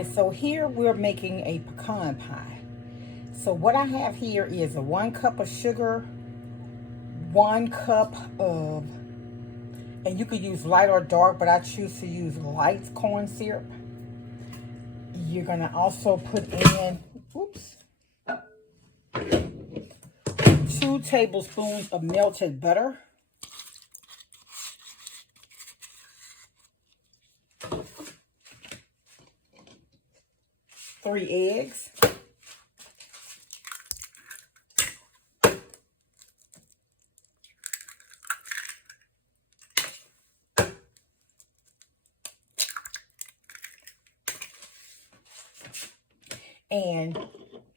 Alright, so here we're making a pecan pie. So what I have here is a 1 cup of sugar, 1 cup of, and you could use light or dark, but I choose to use light corn syrup. You're gonna also put in, oops, 2 tablespoons of melted butter. Three eggs. And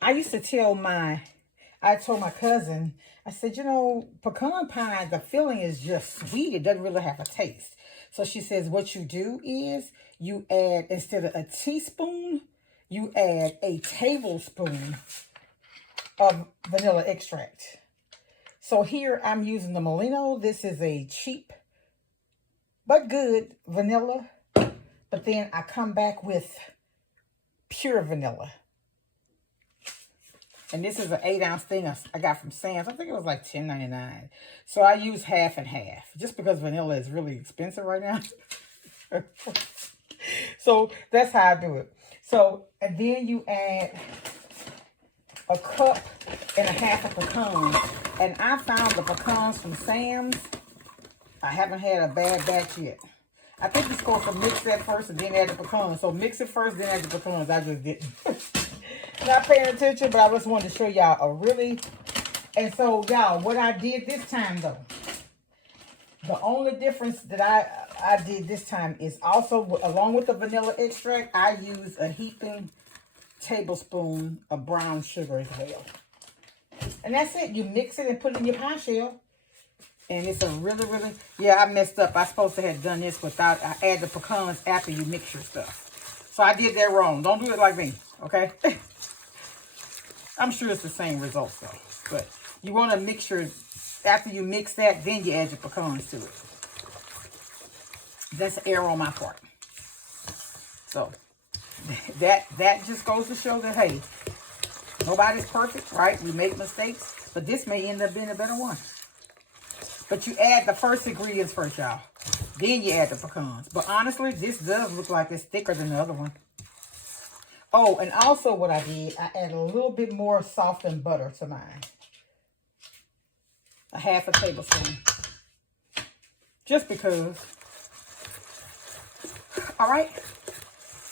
I used to tell I told my cousin, I said, you know, pecan pie, the filling is just sweet. It doesn't really have a taste. So she says, what you do is you add, instead of a teaspoon, you add a tablespoon of vanilla extract. So here I'm using the Molino. This is a cheap but good vanilla. But then I come back with pure vanilla. And this is an 8-ounce thing I got from Sam's. I think it was like $10.99. So I use half and half. Just because vanilla is really expensive right now. So that's how I do it. So, and then you add a cup and a half of pecans. And I found the pecans from Sam's. I haven't had a bad batch yet. I think you're supposed to mix that first and then add the pecans. So mix it first, then add the pecans. I just didn't. Not paying attention, but I just wanted to show y'all a really. And so, y'all, what I did this time, though, the only difference that I did this time is also, along with the vanilla extract, I used a heaping tablespoon of brown sugar as well. And that's it. You mix it and put it in your pie shell. And it's a really, really, yeah, I messed up. I supposed to have done this without, I add the pecans after you mix your stuff. So I did that wrong. Don't do it like me, okay? I'm sure it's the same results, though. But you want to mix your, after you mix that, then you add your pecans to it. That's an error on my part. So that just goes to show that, hey, nobody's perfect, right? We make mistakes, but this may end up being a better one. But you add the first ingredients first, y'all. Then you add the pecans. But honestly, this does look like it's thicker than the other one. Oh, and also what I did, I added a little bit more softened butter to mine. A half a tablespoon. Just because. All right.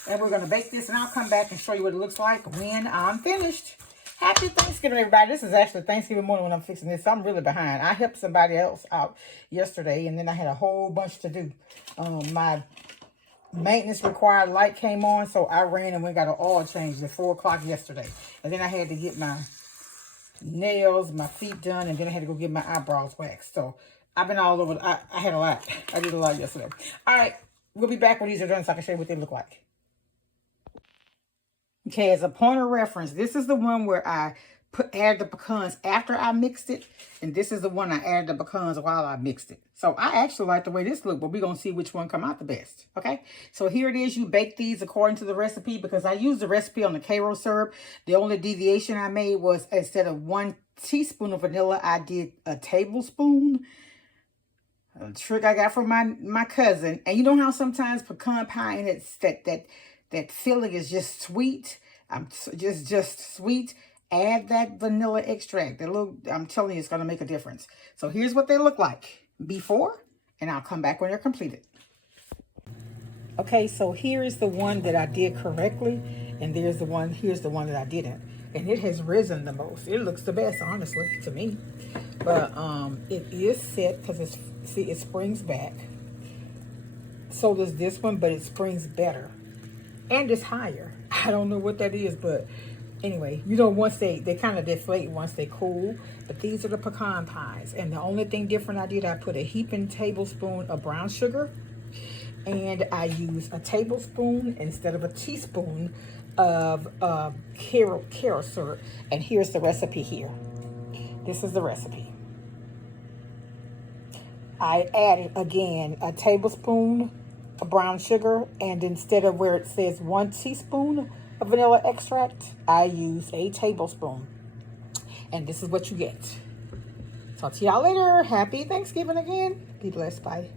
And we're going to bake this, and I'll come back and show you what it looks like when I'm finished. Happy Thanksgiving, everybody. This is actually Thanksgiving morning when I'm fixing this. I'm really behind. I helped somebody else out yesterday, and then I had a whole bunch to do. My maintenance required light came on, so I ran and went and got an oil change at 4 o'clock yesterday. And then I had to get my nails, my feet done, and then I had to go get my eyebrows waxed. So I've been all over. I had a lot. I did a lot yesterday. All right. We'll be back when these are done so I can show you what they look like. Okay, as a point of reference, this is the one where I added the pecans after I mixed it. And this is the one I added the pecans while I mixed it. So I actually like the way this looks, but we're going to see which one come out the best. Okay, so here it is. You bake these according to the recipe because I used the recipe on the Cairo syrup. The only deviation I made was instead of 1 teaspoon of vanilla, I did a tablespoon. A trick I got from my cousin. And you know how sometimes pecan pie and it's that filling is just sweet. Just sweet. Add that vanilla extract. I'm telling you, it's going to make a difference. So here's what they look like before, and I'll come back when they're completed. Okay, so here is the one that I did correctly, and here's the one that I didn't. And it has risen the most. It looks the best, honestly, to me. But it is set because it springs back. So does this one, but it springs better. And it's higher. I don't know what that is, but anyway, you know, once they kind of deflate once they cool. But these are the pecan pies. And the only thing different I did, I put a heaping tablespoon of brown sugar. And I use a tablespoon instead of a teaspoon of Cairo syrup. And here's the recipe here. This is the recipe. I added, again, a tablespoon brown sugar, and instead of where it says 1 teaspoon of vanilla extract, I use a tablespoon. And this is what you get. Talk to y'all later. Happy Thanksgiving again. Be blessed. Bye.